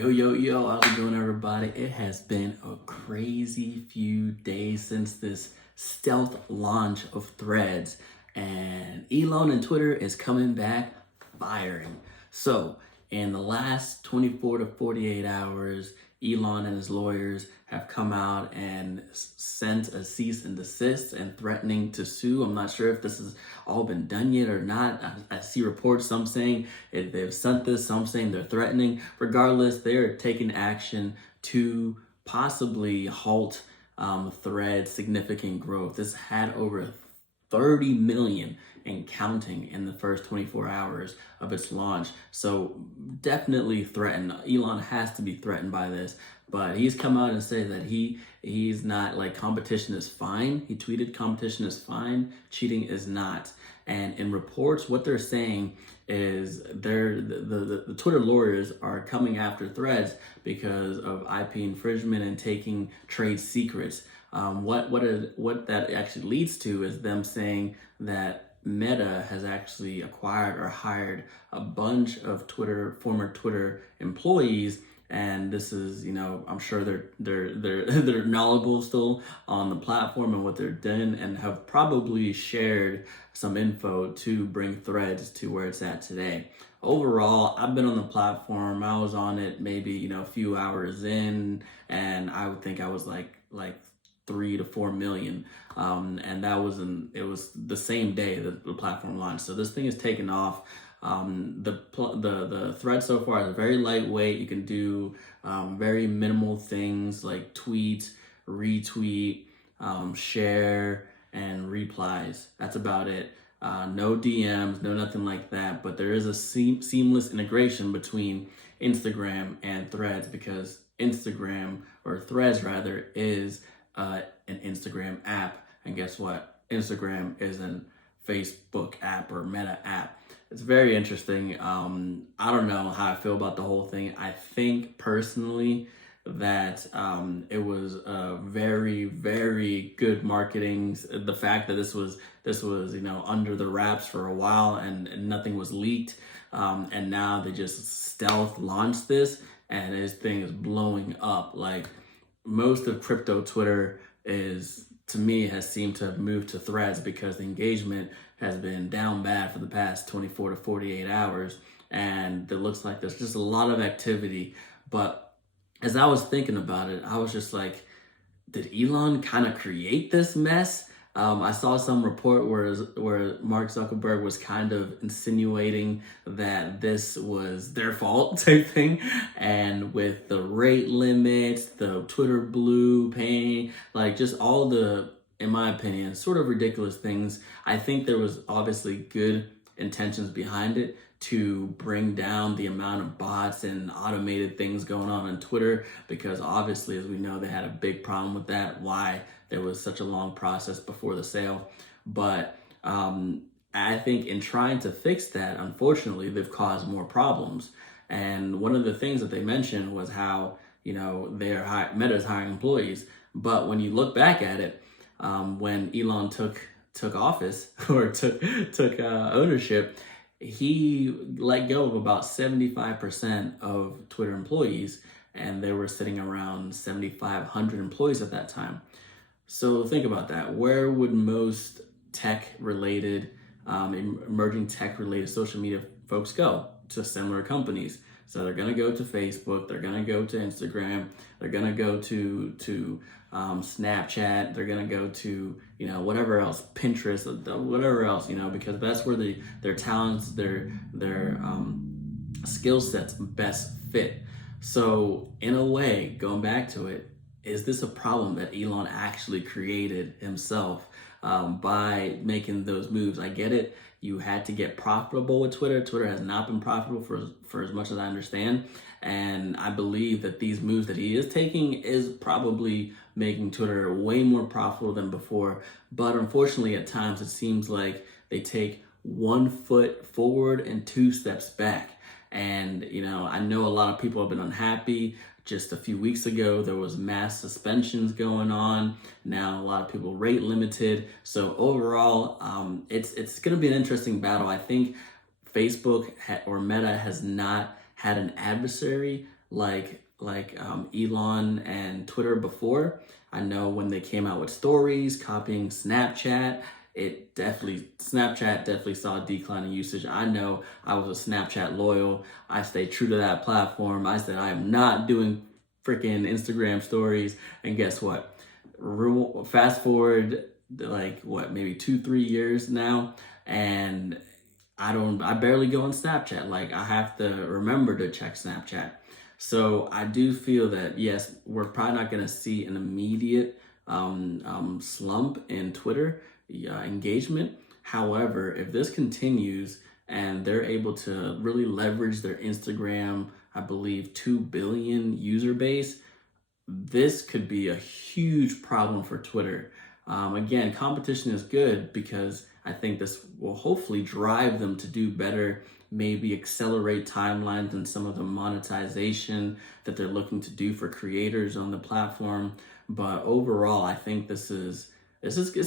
Yo, how's it going, everybody? It has been a crazy few days since this stealth launch of Threads, and Elon and Twitter is coming back firing. So, in the last 24 to 48 hours, Elon and his lawyers have come out and sent a cease and desist and threatening to sue. I'm not sure if this has all been done yet or not. I see reports, some saying they've sent this, some saying they're threatening. Regardless, they're taking action to possibly halt Thread's significant growth. This had over 30 million and counting in the first 24 hours of its launch. So definitely threatened. Elon has to be threatened by this, but he's come out and said that he's not, like, competition is fine. He tweeted competition is fine, cheating is not. And in reports, what they're saying is the Twitter lawyers are coming after Threads because of IP infringement and taking trade secrets. What that actually leads to is them saying that Meta has actually acquired or hired a bunch of former Twitter employees, and this is, I'm sure they're knowledgeable still on the platform and what they're doing, and have probably shared some info to bring Threads to where it's at today. Overall, I've been on the platform. I was on it maybe a few hours in, and I would think I was like 3 to 4 million, and it was the same day that the platform launched. So this thing is taken off. The thread so far is very lightweight. You can do very minimal things like tweet, retweet, share, and replies. That's about it. No DMs, no nothing like that. But there is a seamless integration between Instagram and Threads, because Instagram, or Threads rather, is an Instagram app, and guess what? Instagram is an Facebook app or Meta app. It's very interesting. I don't know how I feel about the whole thing. I think personally that it was very, very good marketing. The fact that this was under the wraps for a while, and nothing was leaked, and now they just stealth launched this, and this thing is blowing up. Like, most of crypto Twitter to me, has seemed to have moved to Threads because the engagement has been down bad for the past 24 to 48 hours. And it looks like there's just a lot of activity. But as I was thinking about it, I was just like, did Elon kind of create this mess? I saw some report where Mark Zuckerberg was kind of insinuating that this was their fault type thing. And with the rate limits, the Twitter Blue paying, like, just all the, in my opinion, sort of ridiculous things. I think there was obviously good intentions behind it to bring down the amount of bots and automated things going on Twitter, because obviously, as we know, they had a big problem with that, why there was such a long process before the sale. But I think in trying to fix that, unfortunately, they've caused more problems. And one of the things that they mentioned was how, Meta's hiring employees. But when you look back at it, when Elon took office, or took ownership, he let go of about 75% of Twitter employees, and they were sitting around 7,500 employees at that time. So think about that. Where would most tech-related, emerging tech-related social media folks go? To similar companies. So they're going to go to Facebook, they're going to go to Instagram, they're going to go to Snapchat, they're going to go to, whatever else, Pinterest, whatever else, because that's where their talents, their skill sets best fit. So in a way, going back to it, is this a problem that Elon actually created himself by making those moves? I get it. You had to get profitable with Twitter. Twitter has not been profitable for as much as I understand. And I believe that these moves that he is taking is probably making Twitter way more profitable than before. But unfortunately, at times, it seems like they take 1 foot forward and 2 steps back. And, I know a lot of people have been unhappy. Just a few weeks ago, there was mass suspensions going on. Now a lot of people rate limited. So overall, it's going to be an interesting battle. I think Facebook or Meta has not had an adversary like Elon and Twitter before. I know when they came out with stories, copying Snapchat, Snapchat definitely saw a decline in usage. I know I was a Snapchat loyal. I stayed true to that platform. I said I am not doing freaking Instagram stories. And guess what? Fast forward like what, maybe 2-3 years now, and I barely go on Snapchat. Like I have to remember to check Snapchat. So I do feel that yes, we're probably not going to see an immediate slump in Twitter engagement. However, if this continues and they're able to really leverage their Instagram, I believe 2 billion user base, this could be a huge problem for Twitter. Again, competition is good because I think this will hopefully drive them to do better, maybe accelerate timelines and some of the monetization that they're looking to do for creators on the platform. But overall, I think it's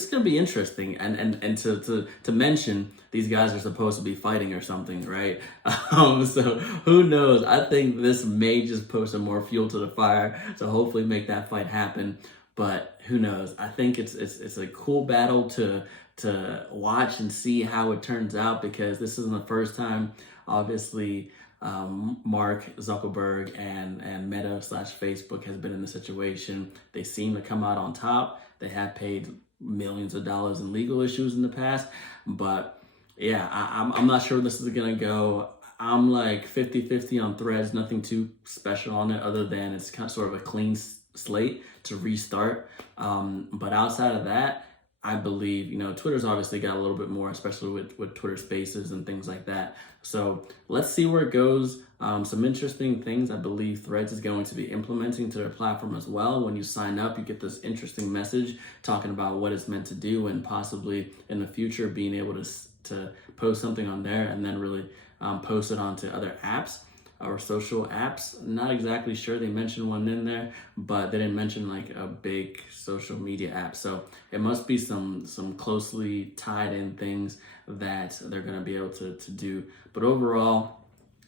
gonna be interesting, and to mention these guys are supposed to be fighting or something, right? So who knows? I think this may just put some more fuel to the fire to hopefully make that fight happen. But who knows? I think it's a cool battle to watch and see how it turns out, because this isn't the first time, obviously. Mark Zuckerberg and Meta / Facebook has been in the situation. They seem to come out on top. They have paid millions of dollars in legal issues in the past, but yeah, I'm not sure where this is gonna go. I'm like 50-50 on Threads, nothing too special on it other than it's kind of sort of a clean slate to restart. But outside of that, I believe, Twitter's obviously got a little bit more, especially with Twitter Spaces and things like that. So let's see where it goes. Some interesting things I believe Threads is going to be implementing to their platform as well. When you sign up, you get this interesting message talking about what it's meant to do, and possibly in the future being able to post something on there and then really post it onto other apps or social apps. Not exactly sure. They mentioned one in there, but they didn't mention like a big social media app. So it must be some closely tied in things that they're going to be able to do. But overall,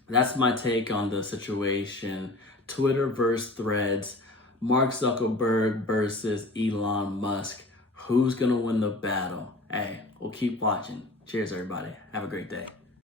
that's my take on the situation. Twitter versus Threads. Mark Zuckerberg versus Elon Musk. Who's going to win the battle? Hey, we'll keep watching. Cheers, everybody. Have a great day.